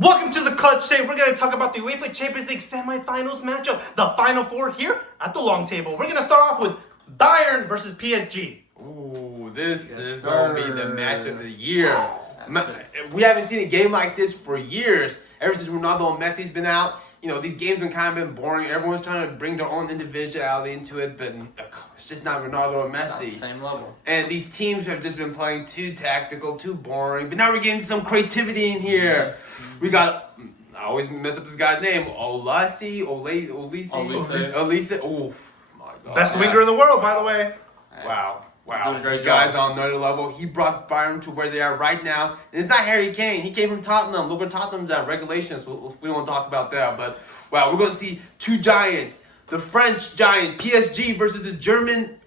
Welcome to the clutch. Today we're going to talk about the Uefa Champions League Semifinals matchup, the Final Four here at the long table. We're going to start off with Bayern versus PSG. Ooh, this is going to be the match of the year. We haven't seen a game like this for years. Ever since Ronaldo and Messi's been out, these games been kind of boring. Everyone's trying to bring their own individuality into it, but it's just not Ronaldo and Messi. Not the same level. And these teams have just been playing too tactical, too boring. But now we're getting some creativity in here. We got, I always mess up this guy's name, Olise. Oh my God. Best winger in the world, by the way. Wow. This guy's on another level. He brought Bayern to where they are right now. And it's not Harry Kane. He came from Tottenham. Look where Tottenham's at. Regulations. We don't want to talk about that. But, wow, we're going to see two giants. The French giant, PSG, versus the German...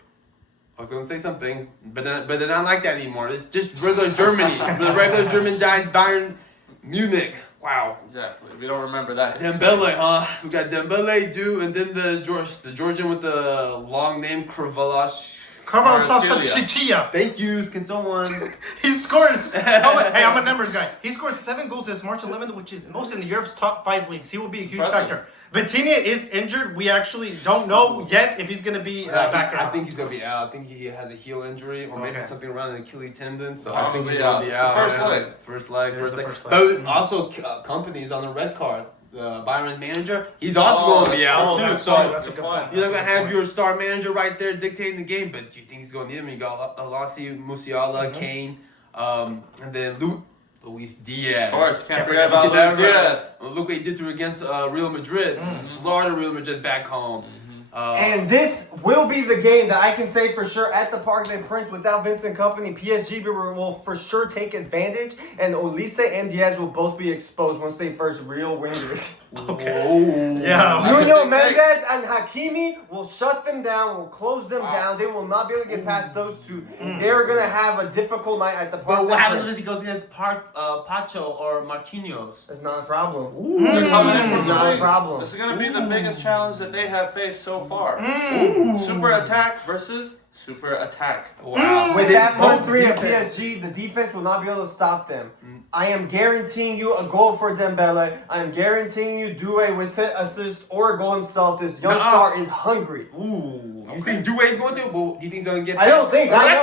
I was going to say something, but they're not like that anymore. It's just regular Germany. The regular German giants, Bayern Munich. Wow. Exactly. We don't remember that. Dembele, huh? We got Dembele, and then the Georgian with the long name, Krvalash. Thank you. Can someone? He scored. Hey, I'm a numbers guy. He scored 7 goals since March 11th, which is most in Europe's top 5 leagues. He will be a huge factor. Vitinha is injured. We actually don't know yet if he's going to be back. I think he's going to be out. I think he has a heel injury or maybe something around an Achilles tendon. So I think he's going to be out. First leg. But also, Company's on the red card. The Bayern manager, he's also going to be out too. So that's a good point. You're not going to have your star manager right there dictating the game, but do you think he's going to need him? You got Alasi, Musiala, Kane, and then Luis Diaz. Of course, can't forget about Luis Diaz. Look what he did against Real Madrid. Slaughtered Real Madrid back home. And this will be the game that I can say for sure at the Parc des Princes without Vincent Company. PSG will for sure take advantage, and Olise and Diaz will both be exposed once they first real wingers. Okay. Yeah. Nuno Mendes and Hakimi will shut them down, will close them down. They will not be able to get past those two. They're going to have a difficult night at the Parc des Princes. What happens if he goes against Pacho or Marquinhos? It's not a problem. They're coming in from not a the problem. This is going to be the biggest challenge that they have faced so far. Super attack versus super attack. Wow. With that front three of PSG, the defense will not be able to stop them. I am guaranteeing you a goal for Dembele. I am guaranteeing you Doué with an assist or a goal himself. This young star is hungry. Ooh. You think Doué's going to? Well, do you think he's going to get I don't think. I know.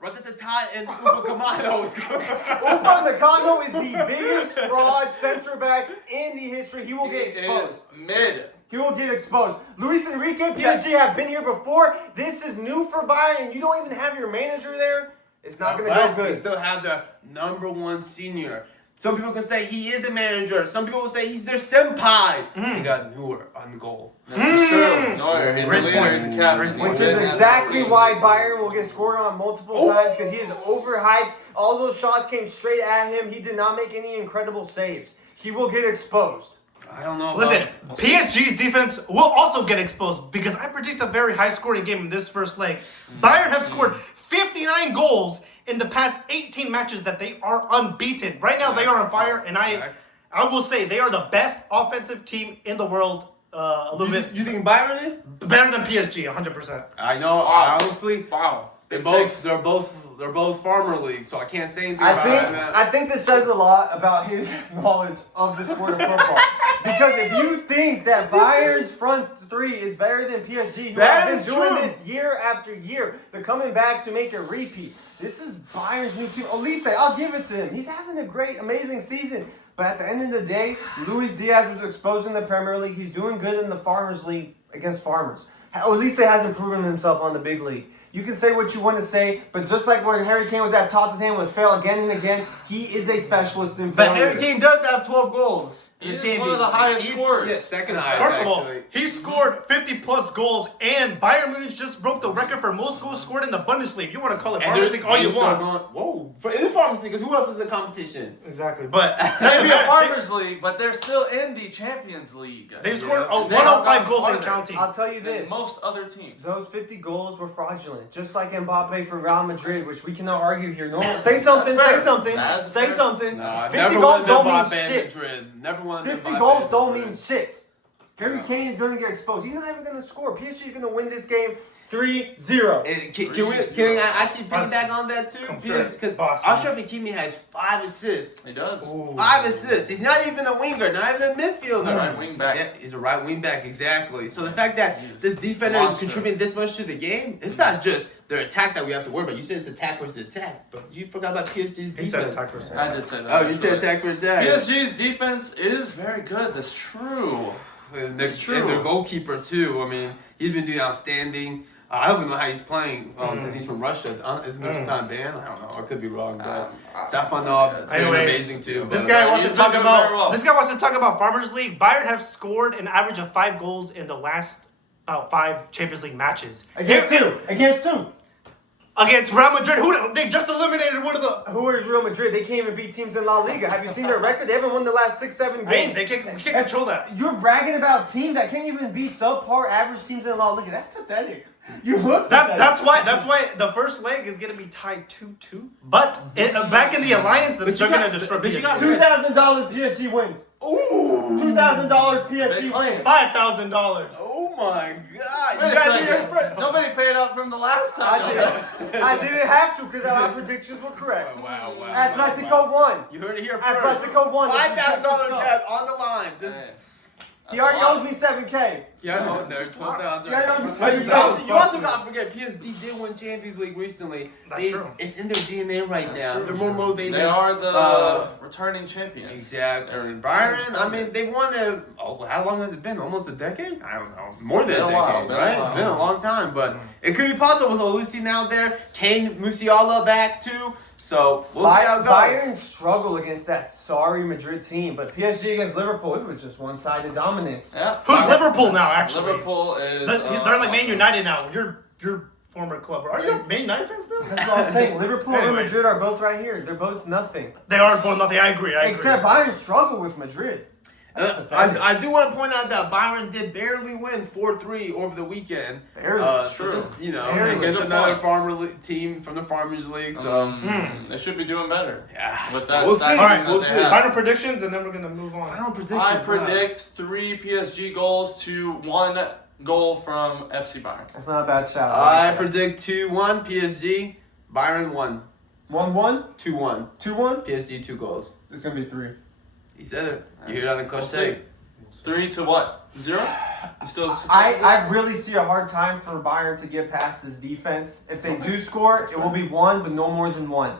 Rat-a-ta-ta and Upamecano is going. Upamecano is the biggest fraud center back in the history. He will get exposed. Mid. He will get exposed. Luis Enrique, PSG have been here before. This is new for Bayern, and you don't even have your manager there. It's not going to go good. They still have the number 1 senior. Some people can say he is a manager. Some people will say he's their senpai. They got Neuer on goal. That's true. Neuer is the leader, he's the captain. Which is exactly why Bayern will get scored on multiple times, because he is overhyped. All those shots came straight at him. He did not make any incredible saves. He will get exposed. I don't know. Listen, PSG's defense will also get exposed because I predict a very high-scoring game in this first leg. Bayern have scored 59 goals in the past 18 matches that they are unbeaten. Right now, they are on fire, and I will say they are the best offensive team in the world. A little bit. You think Bayern is better than PSG? 100%. I know. Honestly, wow. They're both farmer leagues, so I can't say anything about that. I think this says a lot about his knowledge of the sport of football. Because if you think that Bayern's front three is better than PSG, who have been doing this year after year, they're coming back to make a repeat. This is Bayern's new team. Olise, I'll give it to him. He's having a great, amazing season. But at the end of the day, Luis Diaz was exposed in the Premier League. He's doing good in the Farmers League against Farmers. Olise hasn't proven himself on the big league. You can say what you want to say, but just like when Harry Kane was at Tottenham and failed again and again, he is a specialist in failure. But Harry Kane does have 12 goals. He's one of the highest scorers. Yeah, second highest. First of all, he scored 50-plus goals, and Bayern Munich just broke the record for most goals scored in the Bundesliga. You want to call it Farmers League all you want. In the Farmers League, because who else is in the competition? Exactly. But maybe a Farmers League, but they're still in the Champions League. They've scored 105 goals and counting. I'll tell you this. Most other teams. Those 50 goals were fraudulent. Just like Mbappe for Real Madrid, which we cannot argue here. No, say something, say something. Say something. 50 goals don't mean shit. 50 goals don't mean shit. Harry Kane is going to get exposed. He's not even going to score. PSG is going to win this game. 3-0. And can I actually piggyback on that too? Because Ashraf Hakimi has 5 assists. He does. Ooh. 5 assists. He's not even a winger, not even a midfielder. Right wing back. Yeah, he's a right wing back, exactly. So the fact that this defender is contributing this much to the game, it's not just their attack that we have to worry about. You said it's attack versus attack, but you forgot about PSG's defense. He said attack versus I attack. did say that. Oh, you said attack versus attack. PSG's defense is very good. That's true. And It's true. their goalkeeper too. I mean, he's been doing outstanding. I don't even know how he's playing since he's from Russia. Isn't there some kind of ban? I don't know. I could be wrong, but Safanov is doing amazing too. This but- guy wants he's to talk been doing very about well. this guy wants to talk about Farmers League. Bayern have scored an average of 5 goals in the last 5 Champions League matches. Against two. Against Real Madrid, who they just eliminated one of the. Who is Real Madrid? They can't even beat teams in La Liga. Have you seen their record? They haven't won the last 6-7 Hey, games. we can't control that. You're bragging about a team that can't even beat subpar average teams in La Liga. That's pathetic. You look pathetic. That's why the first leg is gonna be tied 2-2. But back in the alliance, they're gonna destroy PSG. $2,000 PSG wins. Ooh, $2,000 PSG wins. $5,000. Oh my God! Wait You a guys second. are in front. Nobody paid up from the last time. I didn't have to because my predictions were correct. Wow! Atletico won. You heard it here first. Atletico won. $5,000 debt on the line. He already owes me $7K. Yeah, no, there, 12,000. Yeah, I know. You also got to forget, PSG did win Champions League recently. That's true. It's in their DNA right now. true. They're more motivated. They are the returning champions. Exactly. Bayern, I mean, they won how long has it been? Almost a decade? I don't know. More than a decade, right? Been a long time, but it could be possible with Olusi out there. Kane, Musiala back too. So we'll see how it goes. Bayern struggle against that sorry Madrid team, but PSG against Liverpool, it was just one-sided dominance. Yeah. Who's Liverpool now? Actually, Liverpool is. they're like Man United now. Your former club. Are you a Man United fan still? That's what I'm saying. Liverpool and Anyways. Madrid are both right here. They're both nothing. They are both nothing. I agree. Except Bayern struggle with Madrid. I do want to point out that Bayern did barely win 4-3 over the weekend. Barely. True. Barely. Against Good another point. team from the Farmers League. So They should be doing better. yeah, With that we'll see. stacking All right, that we'll they see. have. Final predictions, and then we're gonna move on. Final prediction. I predict 3 PSG goals to 1 goal from FC Bayern. That's not a bad shout. I predict 2-1 PSG. Bayern 1. 1-1, 2-1. 2-1. PSG 2 goals. It's gonna be 3. He said it. You hear it on the clutch We'll see. tape. 3 to what? 0? You still? I really see a hard time for Bayern to get past this defense. If they do score, it will be 1, but no more than 1.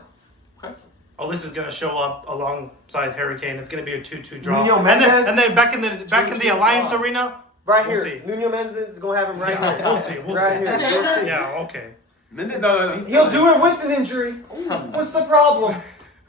Okay. Oh, this is gonna show up alongside Harry Kane. It's gonna be a 2-2 draw. Nuno And then Mendes? back in the 2-2 Alliance draw. Arena. Right We'll here. see. Nuno Mendes is gonna have him right Yeah, here. we'll see. We'll right see. here. We'll see. Yeah. Okay. No. He'll do it with an injury. What's the problem?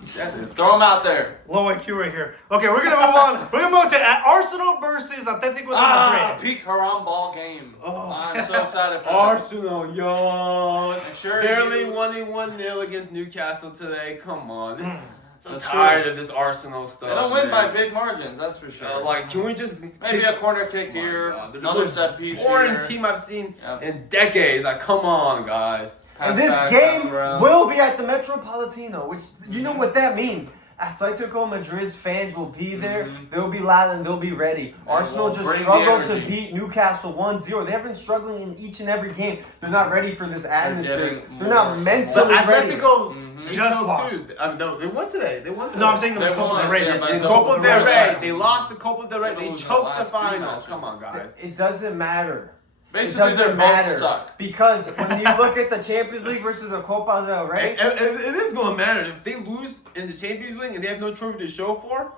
Throw him out there. Low IQ right here. Okay, we're gonna move on. We're gonna move to Arsenal versus Atletico de Madrid. Peak Haram ball game. Oh. I'm so excited for Arsenal, yo. Sure Barely you- won 1-0 against Newcastle today. Come on. So That's tired true. of this Arsenal stuff. They don't win man. by big margins, that's for sure. Can we just Maybe a corner kick Oh my here, God, they're the another most set piece boring here. team I've seen Yep. in decades. Like, come on, guys. Pass And this back, game pass around. will be at the Metropolitano, which you know what that means. Atletico Madrid's fans will be there. They'll be loud and they'll be ready. Arsenal will just bring the struggled to energy. beat Newcastle 1-0. They have been struggling in each and every game. They're not ready for this atmosphere. getting They're not more- But mentally ready. Atletico they Just choked lost. too. I mean, no, they won today. They won today. No, I'm saying the They Copa won, del Rey. yeah, but In the Copa del Rey, Rey. they lost the Copa del Rey. They They lose the choked the last few final. matches. Come on, guys. It doesn't matter. It Basically, they doesn't both matter. suck. Because when you look at the Champions League versus the Copa del Rey, And it is going to matter if they lose in the Champions League and they have no trophy to show for.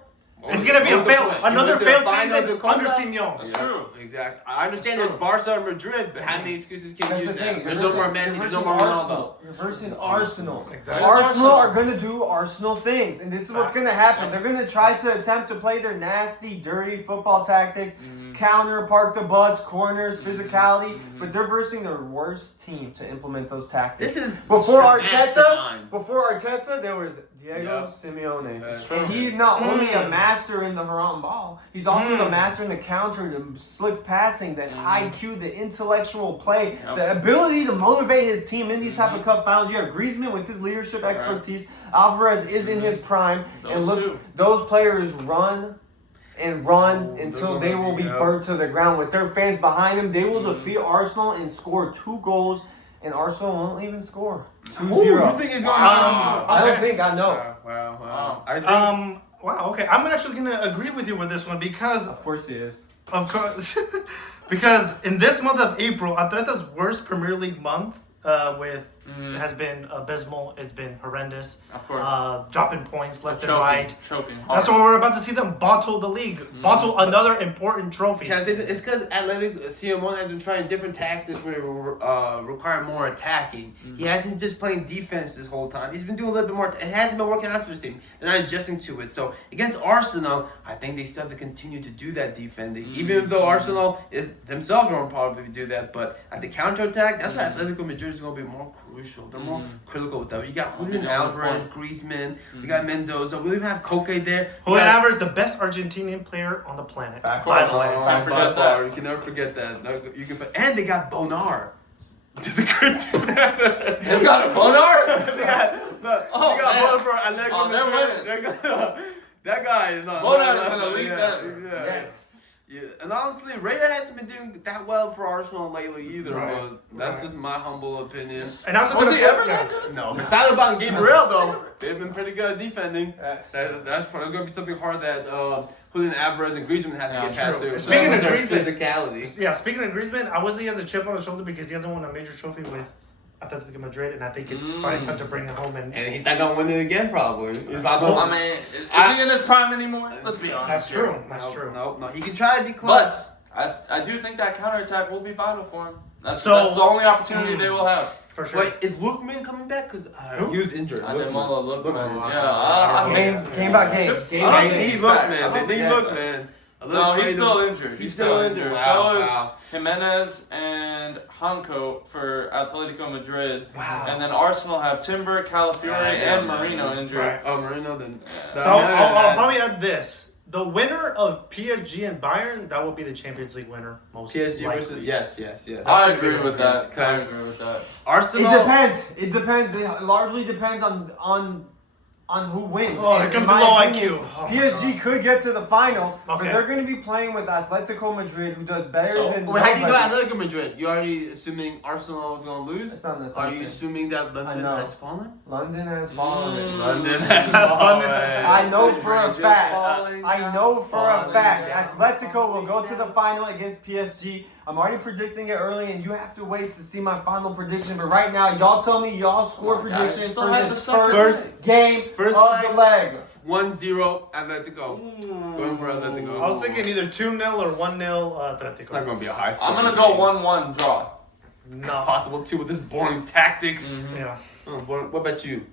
It's gonna be another You went to the failed final season of the Copa? under Simeone. That's true. Exactly. I understand there's Barca or Madrid, but how many excuses can that's you the use thing. that? There's no more Messi. There's no more Ronaldo. You're versing Arsenal. Exactly. Arsenal are going to do Arsenal things, and this is what's going to happen. They're going to try to attempt to play their nasty, dirty football tactics, counter, park the bus, corners, physicality, but they're versing their worst team to implement those tactics. This is Before mastermind. Arteta, there was Diego Yeah. Simeone. That's And true. he's not only a master in the Haram ball, he's also the master in the counter, the slick passing, the IQ, the intellectual play, Yep. the ability to motivate his team in these type of cup finals. You have Griezmann with his leadership expertise. Alvarez is in his prime. and Those look, two. those players run and run until they will be burnt to the ground. With their fans behind them, they will defeat Arsenal and score 2 goals, and Arsenal won't even score. 2-0. You think he's going I don't think I know. Wow. I think, Wow. Okay, I'm actually gonna agree with you with this one because Of course he is. of course, because in this month of April, Atleta's worst Premier League month has been abysmal. It's been horrendous. Of course. Dropping points left and Choking, right. choking. That's why we're about to see them bottle the league, bottle another important trophy. it's because Athletic Simon has been trying different tactics where it require more attacking. He hasn't just playing defense this whole time. He's been doing a little bit more. It hasn't been working out for his team. They're not adjusting to it. So against Arsenal, I think they still have to continue to do that defending. Even though Arsenal is themselves won't probably do that, but at the counterattack, that's why Atletico Madrid is going to be more crucial. They're more critical with that. You got Julian Alvarez, Griezmann, we got Mendoza. We even have Koke there. Julian Alvarez, the best Argentinian player on the planet. By By the way. By forget far. that. You can never forget that. And they got Bonar. Just a great They've got a Bonar? They got Bonar for Atletico they're Madrid. That guy is on. Bonar is gonna lead them. Yes. Yeah, and honestly, Raya hasn't been doing that well for Arsenal lately either. Right. But that's just my humble opinion. And also Was he ever that good? No, but Saliba and Gabriel though, they've been pretty good at defending. Yes. That's going to be something hard that Julian Alvarez and Griezmann have to get past true. through. Speaking of their Griezmann- physicality. Yeah, speaking of Griezmann, I was he has a chip on his shoulder because he hasn't won a major trophy with Atletico Madrid, and I think it's finally time to bring it home. And And he's not going to win it again, probably. He's not gonna, I mean, is he in his prime anymore? Let's be honest. that's here. true. That's true. No, he can try to be close. But I do think that counterattack will be vital for him. That's So- the only opportunity they will have. For sure. Wait, is Lookman coming back? Because he was injured. Ademola Lookman. Lookman. Yeah. Game by game. Game I by don't They think need he's back. Lookman. I don't They think need he's Lookman. No, he's still injured. He's still injured. So is Wow. Jimenez and Hanko for Atletico Madrid. Wow. And then Arsenal have Timber, Calafiori, and Marino injured. Right. Oh, Marino then. So I'll probably add this. The winner of PSG and Bayern, that will be the Champions League winner, most PSG likely. versus yes. I agree with that. I Because agree with that. Arsenal. It depends. It depends. It largely depends on who wins. Oh, And here comes in the my low opinion, IQ. Oh my PSG God. could get to the final, but Okay. they're going to be playing with Atletico Madrid, who does better So, than. Wait, how do you go nobody. Atletico Madrid? You already assuming Arsenal is going to lose? That's not an Are you assumption. assuming that London know. has fallen? London has fallen. London has has fallen. I know for a Just fact. falling I know for a Falling fact. down. Atletico will go to the final against PSG. I'm already predicting it early, and you have to wait to see my final prediction. But right now, y'all tell me y'all score Come on, guys. predictions Still for have this to suck first game First of leg. the leg. 1-0 Atletico. Going for Atletico. I was thinking either 2-0 or 1-0 Atletico. It's not going to be a high score. I'm going to go 1-1 draw. No. Possible too with this boring tactics. Yeah. Oh, what about you?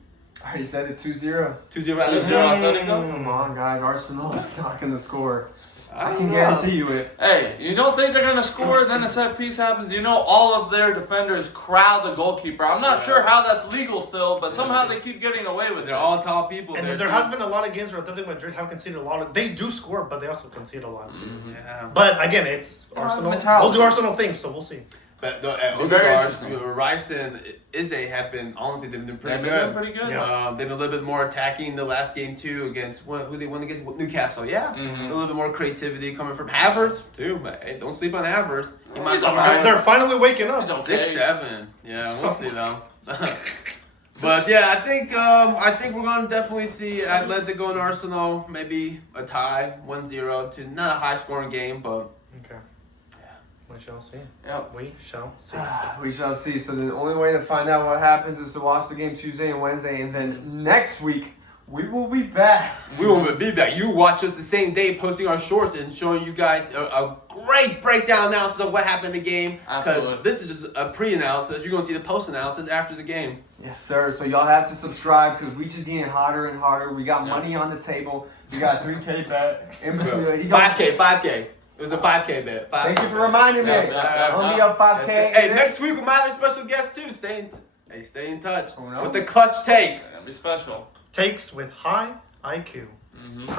I already said it 2-0. 2-0 2-0 Atletico. Atletico. Come on, guys. Arsenal is not going to score. I don't can know. guarantee you it. Hey, you don't think they're going to score, then a set piece happens. You know all of their defenders crowd the goalkeeper. I'm not sure how that's legal still, but somehow they keep getting away with it. They're all tall people. And there has been a lot of games where Atletico Madrid have conceded a lot of. They do score, but they also concede a lot too. Yeah. But again, it's Arsenal. mentality. We'll do Arsenal things, so we'll see. But the Very Odegaard, interesting. Rice and Izzy have been, honestly, they've been pretty They've good. been pretty good. Yeah. They've been a little bit more attacking the last game too against who they won against Newcastle. Yeah, a little bit more creativity coming from Havertz too. But hey, don't sleep on Havertz. He might He's come alright. out They're finally waking up. He's okay. 6-7. Yeah, we'll see though. But yeah, I think we're gonna definitely see Atletico and Arsenal maybe a tie, 1-0 to not a high scoring game, but Okay. We shall see. Yep. We shall see. We shall see. So the only way to find out what happens is to watch the game Tuesday and Wednesday, and then next week we will be back. we will be back. You watch us the same day, posting our shorts and showing you guys a great breakdown analysis of what happened in the game. Because Absolutely. this is just a pre-analysis. You're gonna see the post-analysis after the game. Yes, sir. So y'all have to subscribe because we just getting hotter and hotter. We got money on the table. We got 3K bet. In between, he got- 5K. It was a 5K bet. Thank you for reminding me. Yeah. Only up 5K. Hey, next week we might have a special guest too. Stay in touch Oh, no. with the clutch take. That'd be special. Takes with high IQ. Mm-hmm.